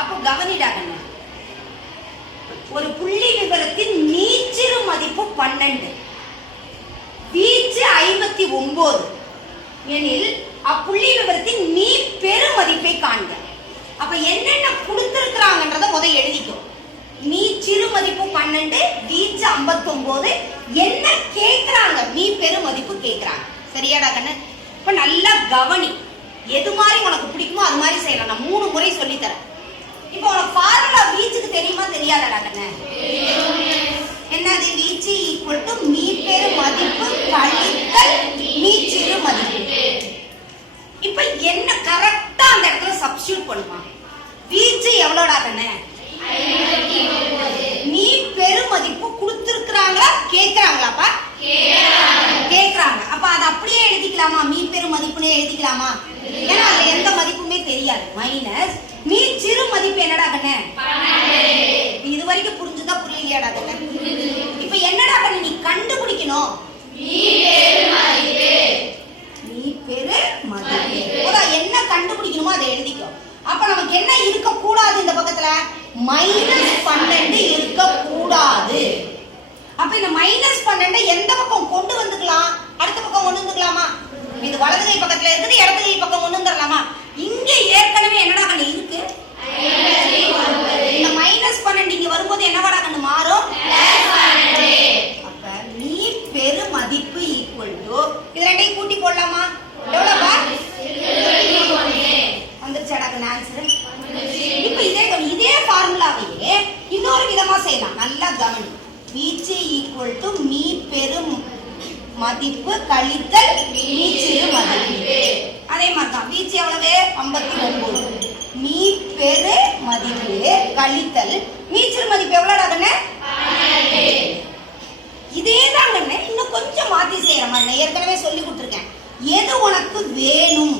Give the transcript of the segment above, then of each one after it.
அப்போ கவனிடாங்க ஒரு புள்ளி விவரத்தின் நீச்சிறு மதிப்பு பன்னெண்டு. வீச்சு ஐம்பத்தி ஒன்பது எனில் அப்புள்ளி விவரத்தின் நீ பெரு மதிப்பை காண்க. அப்ப என்னென்ன கொடுத்திருக்கிறாங்கன்றத முதல் எழுதிக்கோ. நீ சிறு மதிப்பு பன்னெண்டு வீச்சு ஐம்பத்தொன்பது என்ன கேட்குறாங்க? நீ பெரு மதிப்பு கேக்குறாங்க சரியாடா கண்ணு? இப்ப நல்லா கவனி. எது மாதிரி உனக்கு பிடிக்குமோ அது மாதிரி செய்யலாம். நான் மூணு முறை சொல்லித் தரேன் இப்போ உனக்கு ஃபார்முலா வீச்சுக்கு தெரியுமா தெரியாதடா கண்ணு என்னது வீச்சு ஈக்குவல் டு மீப்பெரு பெரு மதிப்பு கழித்தல் மீச்சிறு மதிப்பு. இப்ப என்ன கரெக்டா அந்த இடத்துல சப்ஸ்டியூட் பண்ணுமா? வீச்சு எவ்வளோடா கண்ணே நீ பெரு மதிப்பு கொடுத்துருக்குறாங்களா கேட்குறாங்களாப்பா? கேட்குறாங்க. அப்ப அதை அப்படியே எழுதிக்கலாமா? மீ பெரு எழுதிக்கலாமா? ஏன்னா அதுல எந்த மதிப்புமே தெரியாது. மைனஸ் மீ சிறு மதிப்பு என்னடா கண்ணு இது வரைக்கும் புரிஞ்சுதா புரியலையாடா கண்ணு இப்ப என்னடா கண்ணு நீ கண்டுபிடிக்கணும். நீ பெரு மதிப்பு. என்ன கண்டுபிடிக்கணுமோ அதை எழுதிக்கோ. அப்ப நமக்கு என்ன இருக்க கூடாது இந்த பக்கத்துல? மைனஸ் பன்னெண்டு இருக்க கூடாது அப்ப இந்த மைனஸ் பன்னெண்டு எந்த பக்கம் கொண்டு வந்துக்கலாம்? அடுத்த பக்கம் கொண்டு வந்துக்கலாமா? இது வலது கை பக்கத்துல இருக்குது இடது கை பக்கம் கொண்டு வந்துடலாமா இங்க ஏற்கனவே என்னடா கண்ணு இருக்கு. இந்த மைனஸ் பன்னெண்டு இங்க வரும்போது என்னவாடா கண்ணு மாறும்? அப்ப நீ பெரு மதிப்பு ஈக்குவல் டு இது ரெண்டையும் கூட்டி போடலாமா? எவ்வளவுப்பா வந்துருச்சாடா கண்ணு ஆன்சர் இப்ப இதே கவனி, இதே ஃபார்முலாவையே இன்னொரு விதமா செய்யலாம். நல்லா கவனி. வீச்சு ஈக்குவல் டு மீ பெரும் மதிப்பு கழித்தல் மீ மதிப்பு. அதே மாதிரி தான் வீச்சு எவ்வளவு? ஐம்பத்தி ஒன்பது. கழித்தல். மீ சிறு மதிப்பு எவ்வளோடா கண்ணு? இதே தான் கண்ணு இன்னும் கொஞ்சம் மாத்தி செய்யற மாதிரி நான் ஏற்கனவே சொல்லி கொடுத்துருக்கேன். எது உனக்கு வேணும்?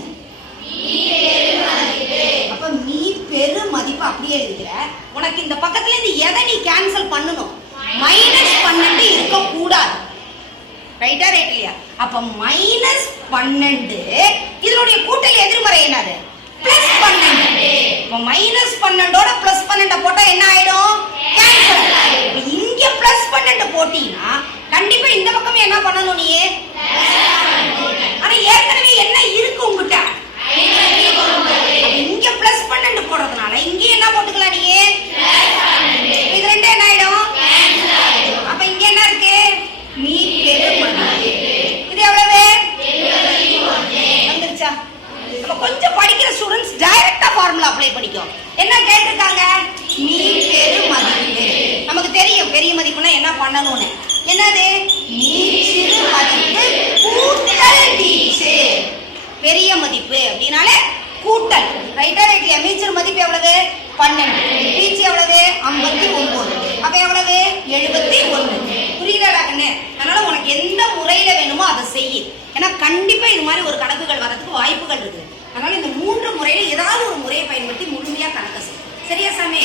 அப்ப மீ பெரு மதிப்பு அப்படியே எழுதுகிற உனக்கு இந்த பக்கத்துல இருந்து எதை நீ கேன்சல் பண்ணணும்? மைனஸ் பன்னெண்டு இருக்க கூடாது ரைட்டா ரைட் இல்லையா? அப்ப மைனஸ் பன்னெண்டு. இதனுடைய கூட்டல் எதிர்மறை என்னது? பிளஸ் இப்போ மைனஸ் பன்னெண்டோட பிளஸ் பன்னெண்டை போட்டா என்ன ஆயிடும்? கேன்சல் இங்க பிளஸ் பன்னெண்டு போட்டீங்கன்னா கண்டிப்பா இந்த பக்கம் என்ன பண்ணணும் நீ ஆனா ஏற்கனவே என்ன இருக்கு உங்ககிட்ட அப்ப இங்க பிளஸ் பன்னெண்டு போடுறதுனால இங்க என்ன போட்டுக்கலாம் நீ இது ரெண்டு என்ன ஆயிடும் அப்ப இங்க என்ன இருக்கு மீ பெரு மதிப்பு இது எவ்வளவு வந்துருச்சா அப்ப கொஞ்சம் படிக்கிற ஸ்டூடெண்ட்ஸ் டைரக்டா ஃபார்முலா என்ன கேட்டிருக்காங்க? நீ பெரு மதிப்பு. நமக்கு தெரியும் பெரிய மதிப்புனா என்ன பண்ணணும்னு. என்னது? நீ சிறு மதிப்பு கூட்டல் வீச்சு பெரிய மதிப்பு அப்படின்னாலே கூட்டல். ரைட்டா ரைட்லியா மீச்சர் மதிப்பு எவ்வளவு? பன்னெண்டு. வீச்சு எவ்வளவு? ஐம்பத்தி ஒன்பது. அப்ப எவ்வளவு? எழுபத்தி ஒன்று. புரியுதாடா கண்ணு அதனால உனக்கு எந்த முறையில வேணுமோ அதை செய். ஏன்னா கண்டிப்பா இது மாதிரி ஒரு கணக்குகள் வரதுக்கு வாய்ப்புகள் இருக்கு. அதனால இந்த மூன்று முறையில ஏதாவது ஒரு முறையை பயன்படுத்தி முழு சரியா சாமி?